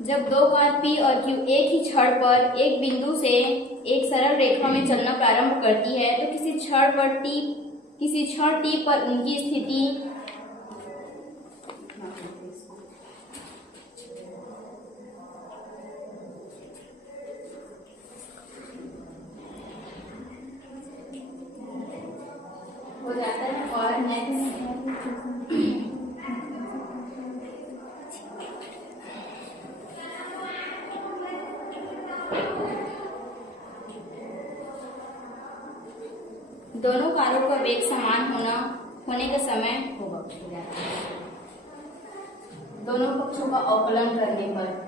जब दो कण P और Q एक ही क्षण पर एक बिंदु से एक सरल रेखा में चलना प्रारंभ करती है तो किसी क्षण T पर उनकी स्थिति हो जाता है। और नेक्स्ट दोनों कारों का वेग समान होने का समय होगा दोनों पक्षों का अवकलन करने पर।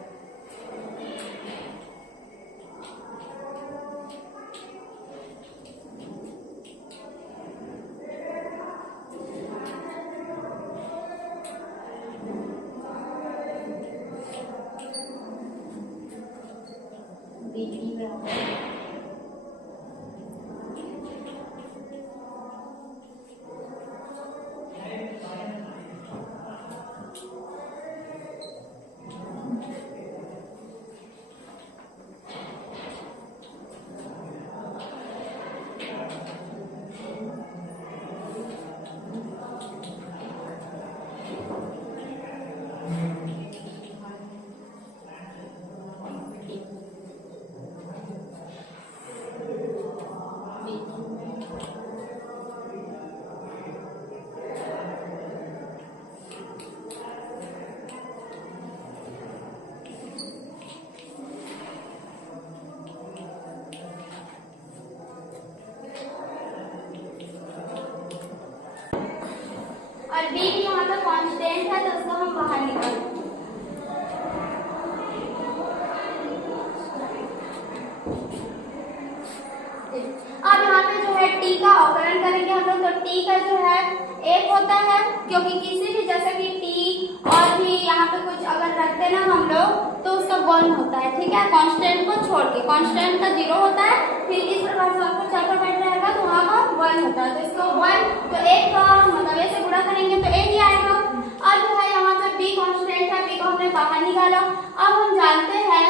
और b भी यहाँ पे कांस्टेंट है तो उसको हम बाहर निकाल अब यहाँ पे जो है t का अवकलन करेंगे हम लोग। तो t का जो है एक होता है क्योंकि किसी भी जैसे कि t और भी यहाँ पे कुछ अगर रखते ना हम लोग तो उसका 1 होता है, ठीक है, कांस्टेंट को छोड़ के। कांस्टेंट का 0 होता है, फिर इस प्रकार से आपको चक्कर बैठ रहेगा तो वहाँ का 1 होता है, तो इसको 1 तो एक का मतलब ऐसे गुणा करेंगे तो एक ही आएगा। अब जो है यहाँ पे b कांस्टेंट है, b को हमने बाहर निकाला। अब हम जानते हैं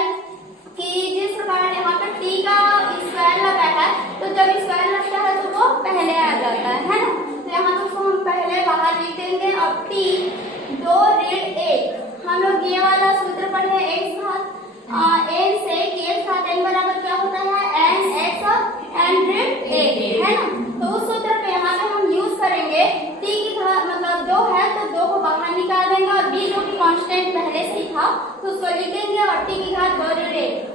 कि जिस प्रकार यहाँ पे t का स्क्वायर लगा है तो जब स्क्वायर लगता है तो वो पहले आ जाता है ना, तो यहाँ तो उसको हम पहले बाहर लिख देंगे। अब t 2 ऋण 1 हम लोग ये वाला सूत्र पढ़े एक साथ n से कि एक साथ n बराबर क्या होता है n x n ऋण 1 है ना, तो उस सूत्र पे यहाँ पे हम यूज करेंगे t की घात मतलब 2 है तो 2 को बाहर निकाल देंगे और b जो कि कांस्टेंट पहले से ही था तो उसको लिख देंगे और t की घात 2 ऋण 1।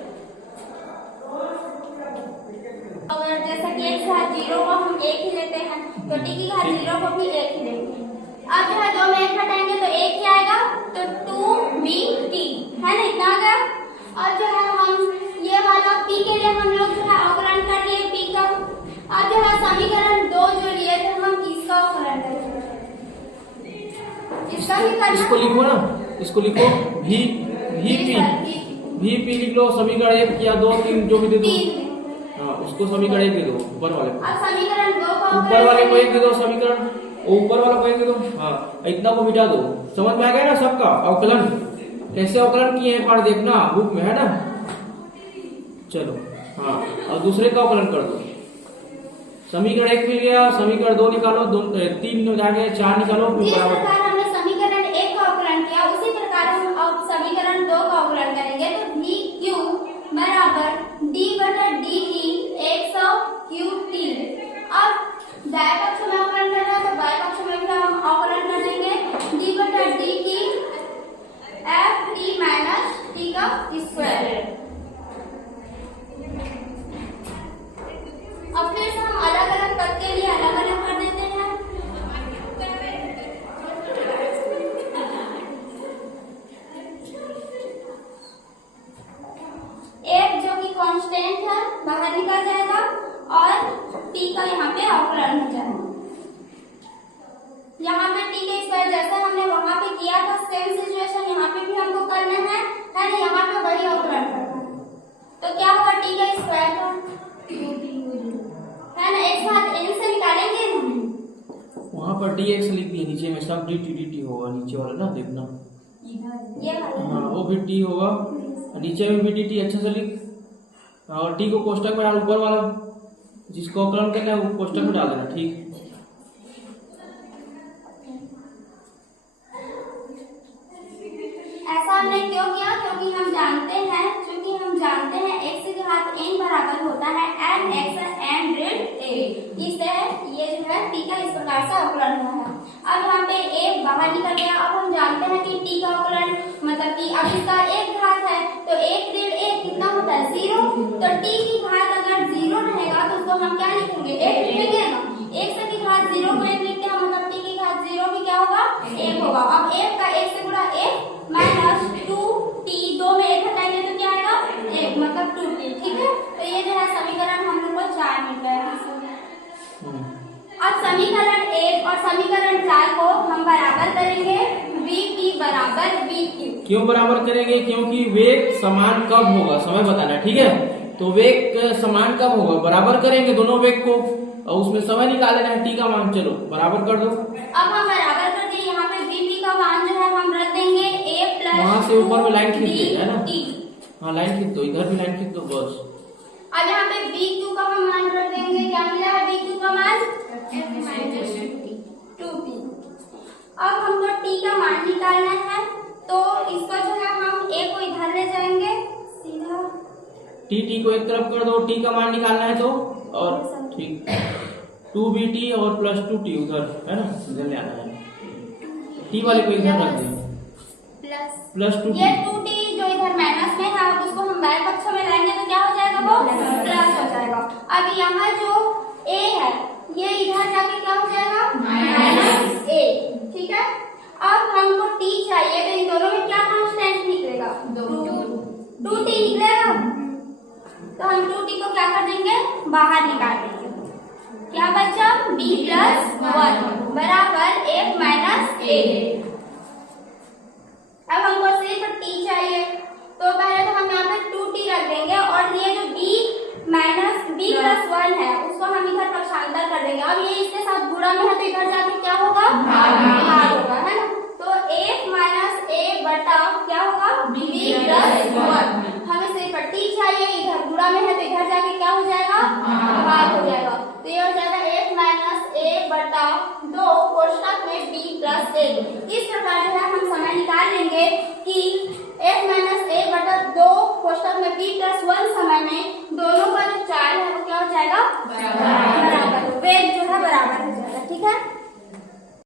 अगर जैसा कि एक साथ 0 को हम 1 ही लेते हैं तो t की घात 0 को भी 1 ही लेंगे। अब जो है 2 में 1 हटाएंगे तो 1 ही आएगा तो 2bt है ना, इतना आ गया। और जो है हम ये वाला p के लिए हम लोग जो है अवकलन कर लिए p का। अब जो है समीकरण 2 जो लिए थे हम इसका अवकलन करेंगे, इसका ही करना। इसको लिखो ना, इसको लिखो v p लिख लो। समीकरण 1 या 2 3 जो भी दे दो, हाँ उसको समीकरण 1 दे दो ऊपर वाले को। अब समीकरण 2 को ऊपर वाले को 1 दे दो, समीकरण ऊपर वाला को 1 दे दो, हाँ इतना को मिटा दो। समझ में आ गया ना सबका अवकलन कैसे अवकलन किए हैं, पाठ देखना बुक में है ना। चलो हाँ और दूसरे का अवकलन कर दो। समीकरण 1 मिल गया, समीकरण 2 निकालो, 3 हो जाएंगे, 4 निकालो बराबर। हमने समीकरण 1 का अवकलन किया उसी प्रकार हम अब समीकरण 2 का अवकलन करेंगे तो dq बराबर d बटा dt 100qt। अब दाएं पक्ष में अवकलन करना है तो बाएं पक्ष में भी हम अवकलन कर देंगे d बटा dt ft माइनस t का स्क्वायर। अब फिर से हम अलग अलग पद के लिए अलग अलग कर देते हैं। एक जो कि कांस्टेंट है बाहर निकल जाएगा और t का यहाँ पे अवकलन हो जाएगा। यहाँ पे t के स्क्वायर जैसे हमने वहां पे किया था सेम सिचुएशन यहाँ पे भी हमको करना है ना, यहाँ पे वही अवकलन करना है। तो क्या होगा t का स्क्वायर का है ना, एक साथ n से निकालेंगे हम। वहां पर dx लिख दिए, नीचे में सब dt dt होगा नीचे वाला ना, देखना ये वाला हाँ वो भी टी होगा, नीचे में भी टी अच्छा से लिख, और टी को कोष्टक में डाल, ऊपर वाला जिसको अवकलन करना है वो कोष्टक में डाल देना। ठीक, ऐसा हमने क्यों किया? क्योंकि हम जानते हैं x की घात n बराबर होता है n x n ऋण a। इससे ये जो है t का इस प्रकार से अवकलन हुआ है। अब यहाँ पे a बाहर निकल गया। अब हम जानते हैं कि t का अवकलन मतलब कि अब इसका एक घात है तो 1 ऋण 1 कितना होता है 0। तो t की घात अगर 0 रहेगा तो उसको हम क्या लिखेंगे 1 लिखेंगे ना। 1 से की घात 0 को 1 लिखते हैं मतलब t की घात 0 भी क्या होगा 1 होगा। अब 1 का 1 से गुणा 1 माइनस 2t, 2 में 1 हटाएंगे तो क्या आएगा 1 मतलब 2t। ठीक है, तो ये जो है समीकरण हम लोग को 4 मिल गया। अब समीकरण 1 और समीकरण 4 को हम बराबर करेंगे vt बराबर vq। क्यों बराबर करेंगे? क्योंकि वेग समान कब होगा समय बताना है। ठीक है, तो वेग समान कब होगा, बराबर करेंगे दोनों वेग को और उसमें समय निकाल लेना है टी का मान। चलो बराबर कर दो। अब हम बराबर कर दिए, यहाँ पे vt का मान जो है हम रख देंगे a प्लस वहां से ऊपर में लाइन खींच दो, है ना। t। हाँ लाइन खींच दो, इधर भी लाइन खींच दो बस। अब यहाँ पे vq का हम मान रख देंगे, क्या मिला है vq का मान 2t। अब हमको t का मान निकालना है तो इसको जो है हम a को इधर ले जाएंगे सीधा, टी को एक तरफ कर दो, टी का मान निकालना है तो, और ठीक 2bt और प्लस 2t उधर, है ना, इधर ले आना है। टी वाले को इधर रख दें प्लस 2t। ये 2t जो इधर माइनस में है अब उसको हम बाएं पक्ष में लाएंगे तो क्या हो जाएगा वो प्लस हो जाएगा। अब यहाँ जो a है ये इधर जाके क्या हो जाएगा माइनस a। ठीक है, अब हमको t चाहिए तो इन दोनों में क्या कांस्टेंट निकलेगा 2t निकलेगा। तो हम 2t को क्या कर देंगे बाहर निकाल देंगे। क्या बचा b प्लस 1 बराबर 1 माइनस a। अब हमको सिर्फ t चाहिए तो पहले तो हम यहाँ पे 2t रख देंगे और ये जो b माइनस b प्लस 1 है उसको हम इधर पक्षांतर कर देंगे। अब ये इसके साथ गुणा में है तो इधर जाके क्या होगा भाग होगा, है ना। तो 1 माइनस a बटा क्या होगा b प्लस 1। हमें सिर्फ t चाहिए, इधर गुणा में है तो इधर जाके क्या हो जाएगा भाग हो जाएगा। तो ये हो जाएगा 1 माइनस a बटा 2 कोष्टक में b प्लस 1। इस प्रकार जो है हम समय निकाल लेंगे कि 1 माइनस a बटा 2 कोष्टक में b प्लस 1 समय में दोनों का जो चाल है वो क्या हो जाएगा बराबर, वेग जो है बराबर हो जाएगा। ठीक है।